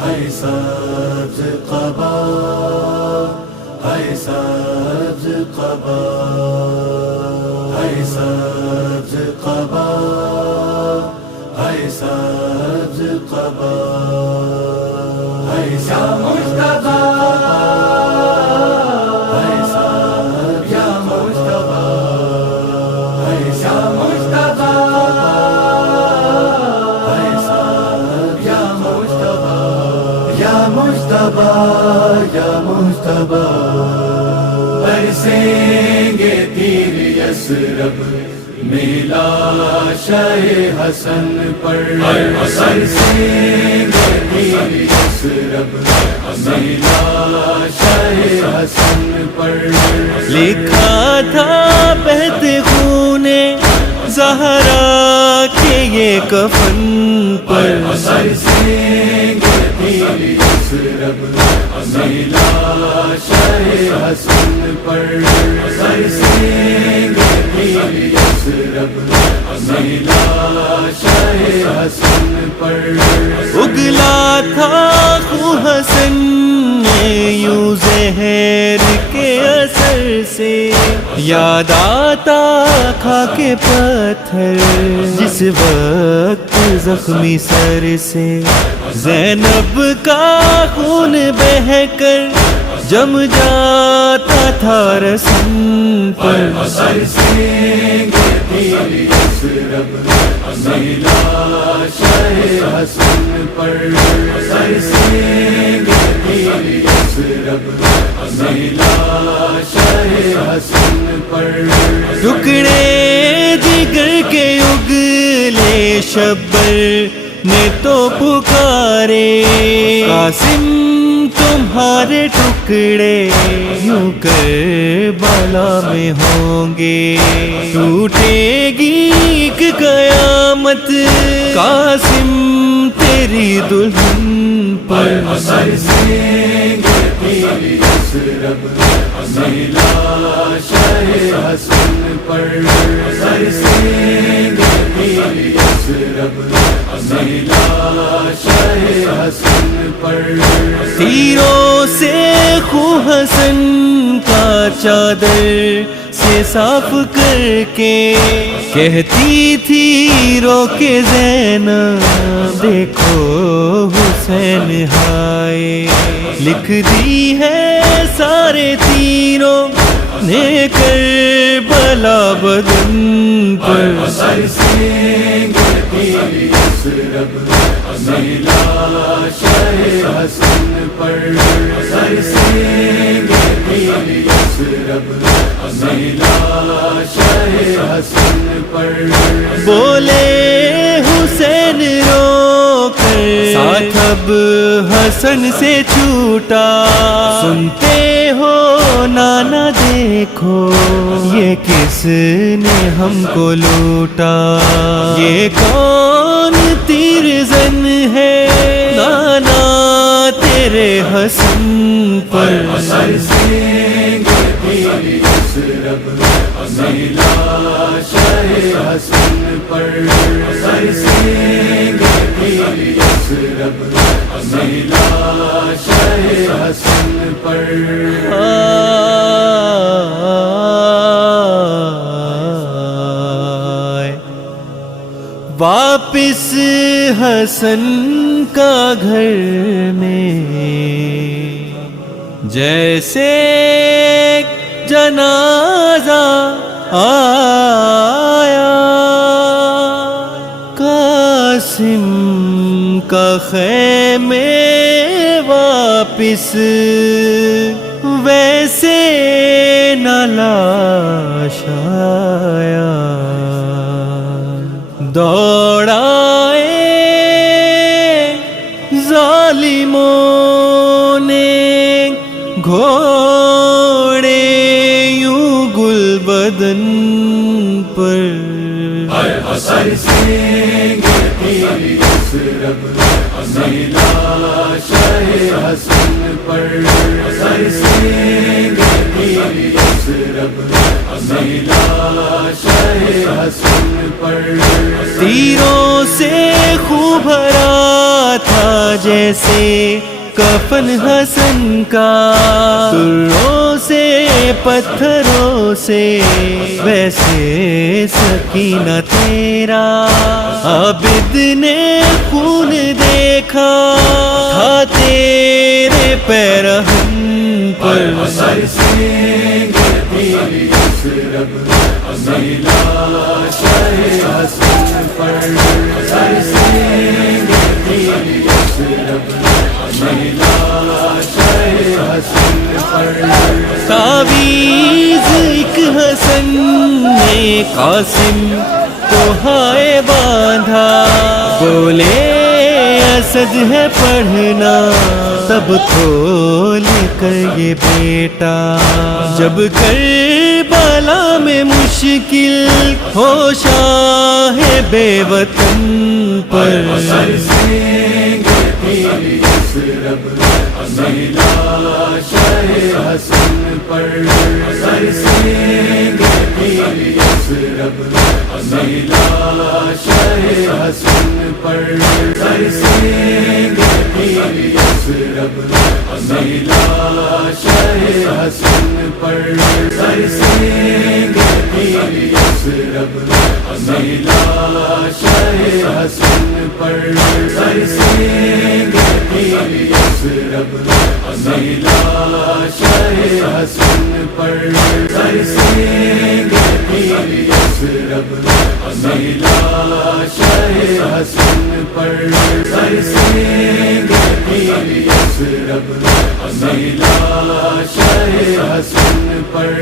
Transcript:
ہے سبز قبا، ہے سبز قبا، ہے سبز قبا، ہے سبز قبا، ہے سبز قبا، ہے سبز یا مجتبی، ہے سبز قبا، ہے سبز یا مجتبی، یا مجتبی، یا مجتبی، برسیں گے تیر یثرب میں لاشِ حسن پر، برسیں گے تیر یثرب میں لاشِ حسن پر، لکھا تھا بہت خون زہرا کے یہ کفن پر، برسیں گے تیر یثرب میں لاشِ حسن پر، برسیں گے تیر یثرب میں لاشِ حسن پر، اگلا تھا خون حسن میں یوں زہر کے اثر سے، یاد آتا کھا کے پتھر جس وقت زخمی سر سے، زینب کا خون بہہ کر جم جاتا تھا رسن پر، برسیں گے تیر یثرب میں لاشِ حسن پر، برسیں گے تیر یثرب میں لاشِ حسن پر، ٹکڑے جگر کے اگلے شبر نے تو پکارے، قاسم تمہارے ٹکڑے یوں کربلا میں ہوں گے، ٹوٹے گی ایک قیامت قاسم تیری دلہن پر، برسیں گے تیر یثرب میں لاشِ حسن پر، برسیں گے تیر یثرب میں لاشِ حسن پر، تیروں سے خون حسن کا چادر سے صاف کر کے کہتی تھی رو کے زینب دیکھو حسین ہائے، لکھ دی ہے سارے تیروں نے کربلا بدن پر، برسیں گے تیر یثرب میں لاشِ حسن پر، برسیں گے تیر یثرب میں لاشِ حسن پر، بولے حسین رو کر ساتھ اب حسن سے چھوٹا، سنتے ہو نانا دیکھو یہ کس نے ہم کو لوٹا، یہ کون تیر زن ہے نانا تیرے حسن پر، برسیں گے تیر یثرب میں لاشِ حسن پر، برسیں گے تیر یثرب میں لاشِ حسن پر، واپس حسن کا گھر میں جیسے جنازہ آیا، قاسم کا خیمے واپس ویسے نہ لاش آیا، دوڑائے ظالموں نے گھوڑے یوں گل بدن پر، برسیں گے تیر یثرب میں لاشِ حسن پر، برسیں گے تیر یثرب میں لاشِ حسن پر، تیروں سے خوب بھرا تھا جیسے کفن حسن کا، دروں سے پتھروں سے ویسے سکینہ تیرا، عابد نے خون دیکھا تھا تیرے پیرہن پر، اثر سینگ تیری اس رب میں لاش حسن پر، اثر سینگ تیری اس رب میں لاش حسن پر، تعویذ ایک حسن نے قاسم کو ہائے باندھا، بولے اسد ہے پڑھنا تب کھول کر یہ بیٹا، جب کربلا میں مشکل ہو شاہ بے وطن پر، اثر سینگ تیری اس رب میں لاش حسن پر، اثر سینگ تیری اس رب میں لاش حسن پر، اثر سینگ تیری اس رب میں لاش حسن پر، اثر سینگ تیری اس رب میں لاش حسن پر، اثر سینگ تیری اس رب میں لاش حسن پر، اثر سینگ تیری اس رب میں لاش حسن پر، اثر سینگ تیری اس رب میں لاش حسن پر،